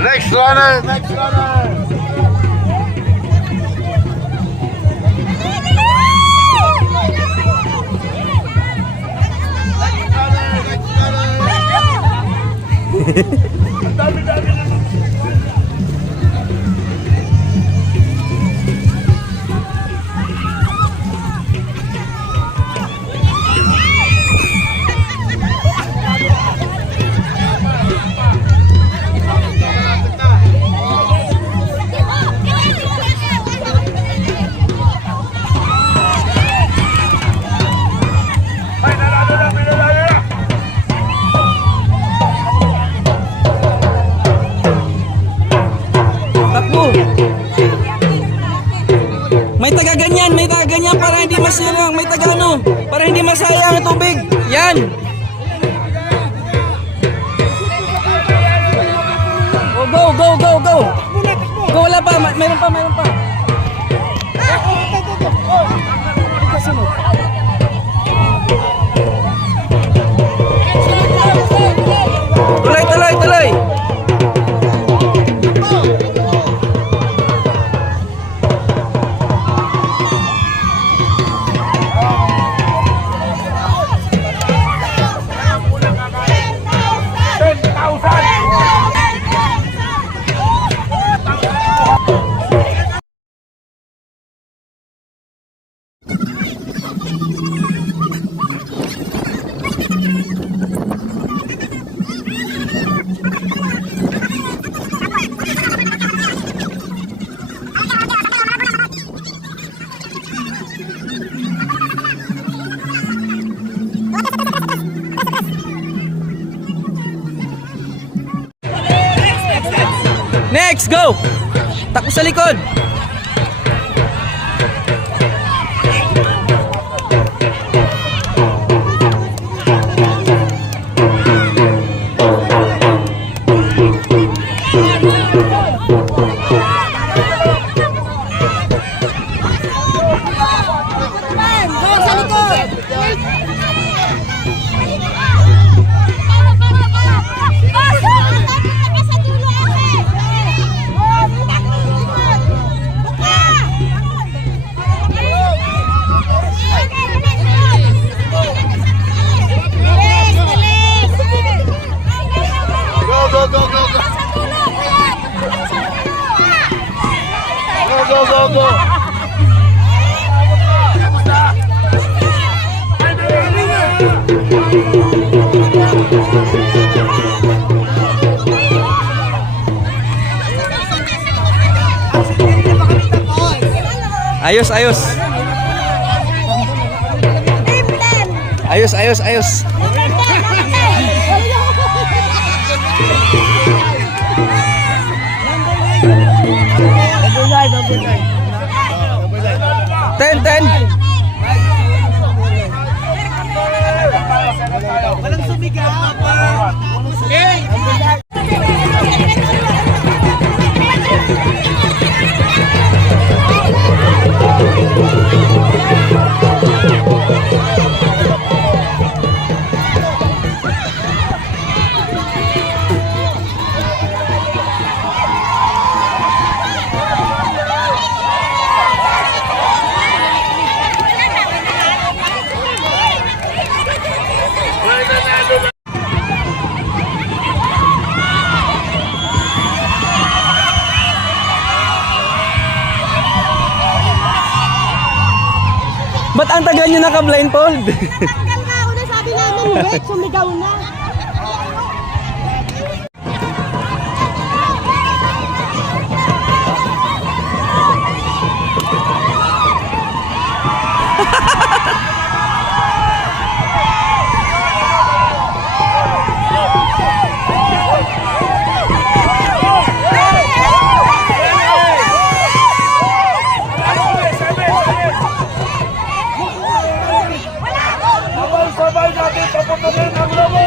Next runner, next runner. May taga ganyan para hindi masirang, may taga ano, para hindi masayang ang tubig. Yan. Oh, go, go, go, go. Go, wala pa, mayroon pa, mayroon pa. Tuloy, tuloy, tuloy. Next, go! Takbo sa likod! Ayos, ayos. Ayos, ayos, ayos. Ten. Walang sumigaw. Ba't ang tagal nyo naka-blindfold? Natanggal nga ako na sabi namin, wait, sumigaw na. Sabay natin papuntahin ang labo!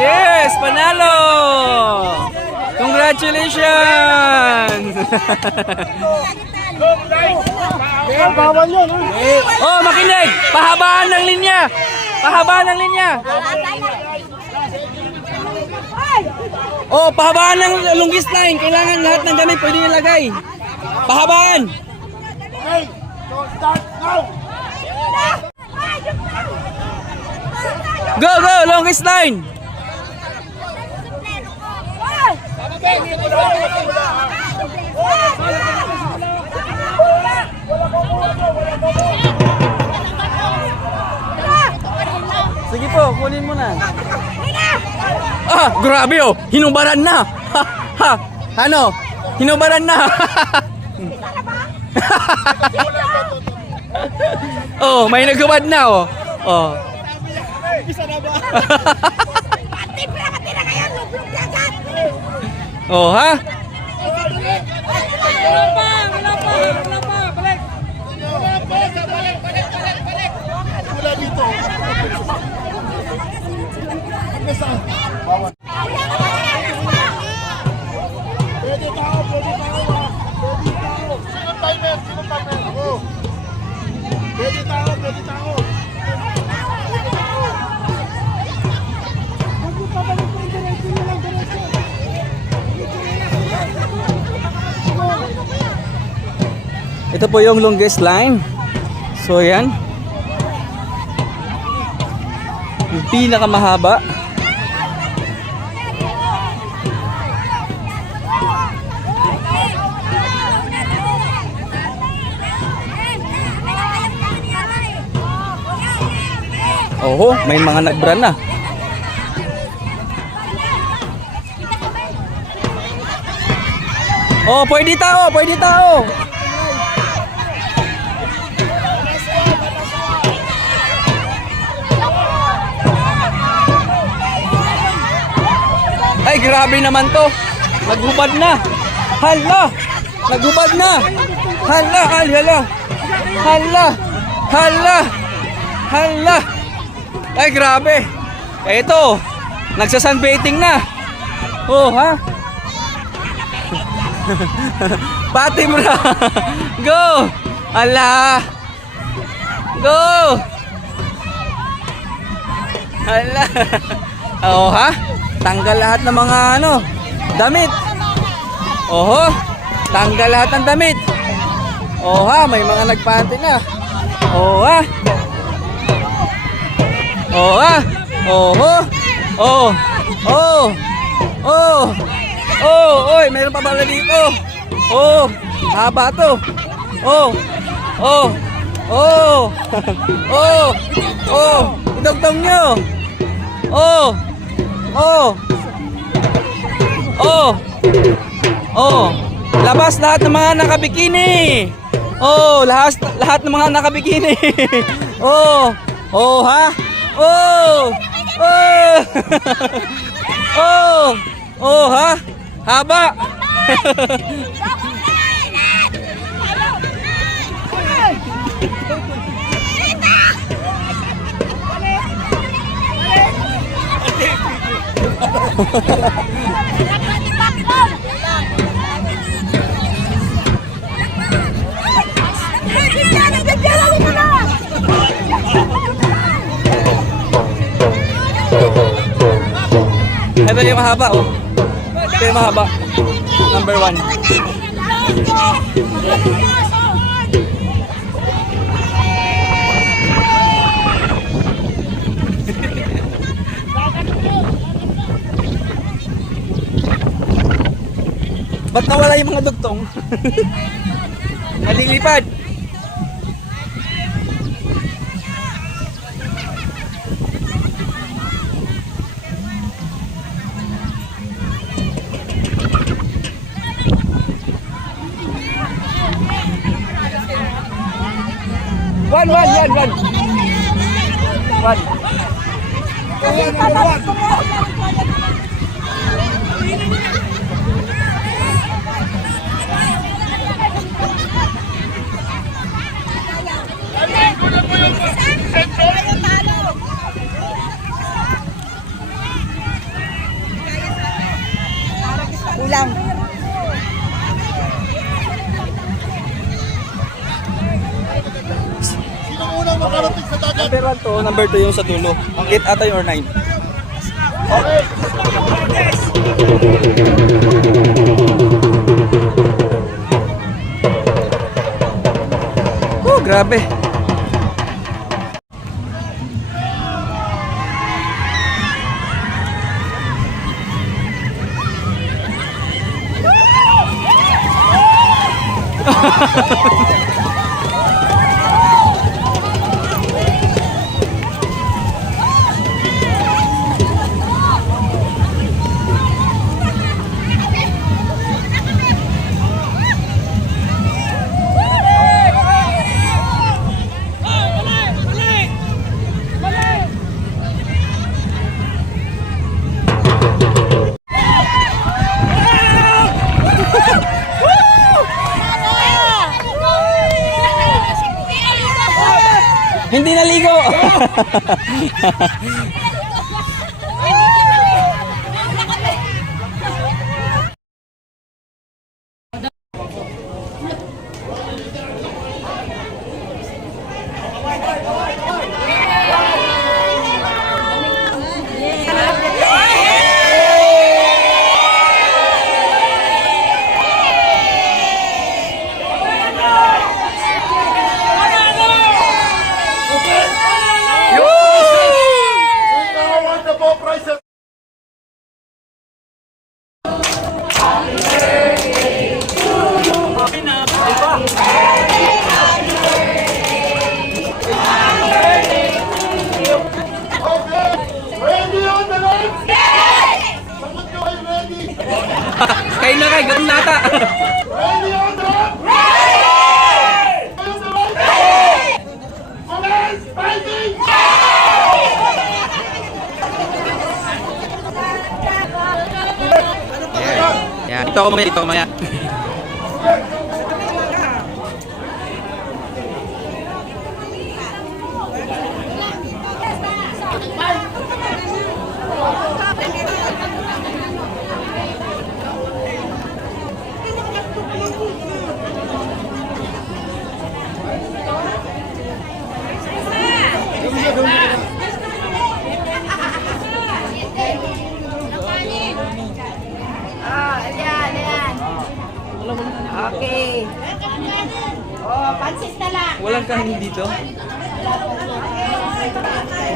Yes, panalo! Congratulations! Bawal yun, ha? Oh, makinig! Pahabaan ng linya! Pahabaan ng linya! Oh, pahabaan ng longest line. Kailangan lahat ng gamit pwede nilagay. Pahabaan! Okay, so start now! Go, go! Longest line! Sige po, kunin mo na. Ah, grabe oh! Hinubaran na! Ha, ha! Ano? Hinubaran na! Oh, may nagubad na oh. Oh. Oh, ha? Mula dito. Hanggang saan? Bawal. Pwede tao, pwede tao. Pwede tao. Sino timer? Sino timer? Ako. Pwede tao, pwede tao. Ito po yung longest line. So yan. Yung pinakamahaba. Oho, may mga nagbrand na. Oh, pwede tao, pwede tao. Ay, grabe naman to. Naghubad na. Hala. Naghubad na. Hala, hala. Hala. Hala. Hala. Ay, grabe. Eto. Nagsasunbathing na. Oh, ha? Pati mo na. Go. Hala. Go. Hala. Oh, ha? Tanggal lahat ng mga ano, damit. Oho, tanggal lahat ng damit. Oha, may mga nagpanty na. Oha. Oha. Oho. Oh. Oh. Oh. Oh, oy, meron pa pala dito. Oh, haba to. Oh. Oh. Oh. Oh. Oh, idugtong nyo. Oh. Oh. Oh. Oh. Labas lahat ng mga nakabikini. Oh, lahat ng mga nakabikini. Oh. Oh, ha? Oh. Oh. Oh. Oh, ha? Haba. Ito yung mahaba, oh. Ito yung mahaba. Number 1. Ba't nawala yung mga dugtong? Malilipad. One. Kulang. Sino unang makarating sa dagat? Number 1 to, number 2 yung sa dulo. 8 ata yung or 9. Okay. Oh, grabe. Hindi naligo. Now on the ball prices. Okay. Ready on the line? Sagot nyo kayo, ready? Kayo na kay, ganun nata. Ready on the line? Ready! On the line? Commence fighting! Yan, dito ako mamaya. Okay. Oh, pansit na lang. Walang kanin dito?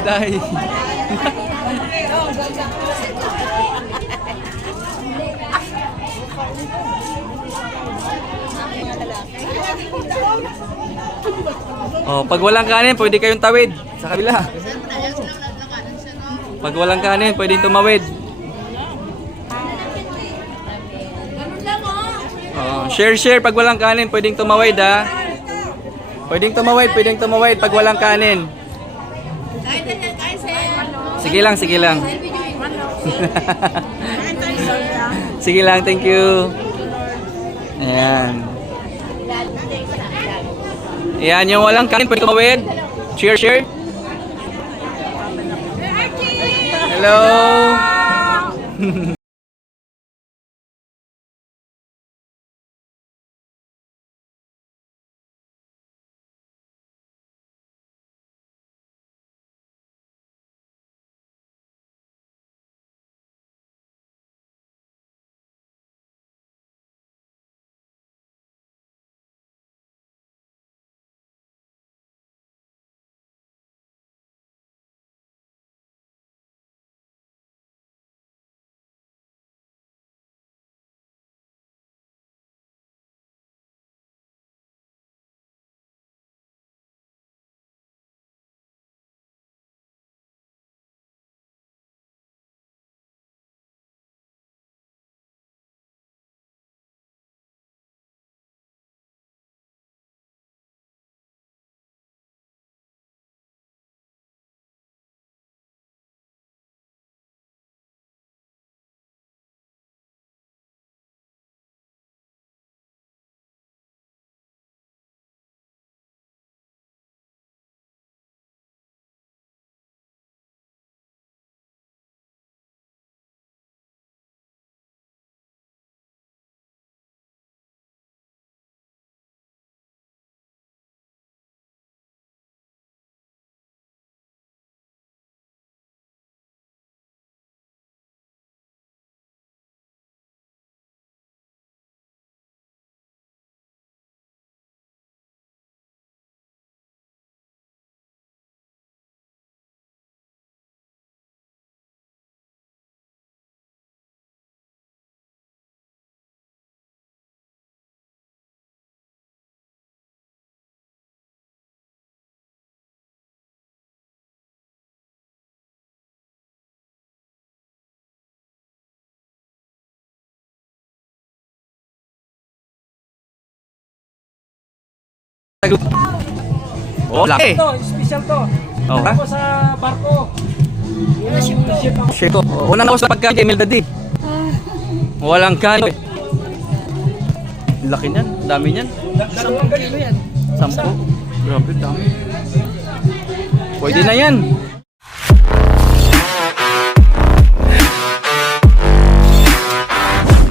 Dahil. Oh, pag walang kanin, pwede kayong tawid sa kabila. Pag walang kanin, pwedeng tumawid. Oh, share pag walang kanin, pwedeng tumawid ha. Pwedeng tumawid pag walang kanin. Sige lang. Sige lang, thank you. Ayan. Ayan, yung walang kanin, pwede tumawid. Share. Hello. Oh, laki. Ito, special to. Oh, ha? Ako sa barko. Ship ako. Share ko. Unang ako sa pagkain kay Mildred. Walang kanin. Laki niyan, dami niyan. 10 kilo yan. 10. Grabe, dami. Pwede na yan.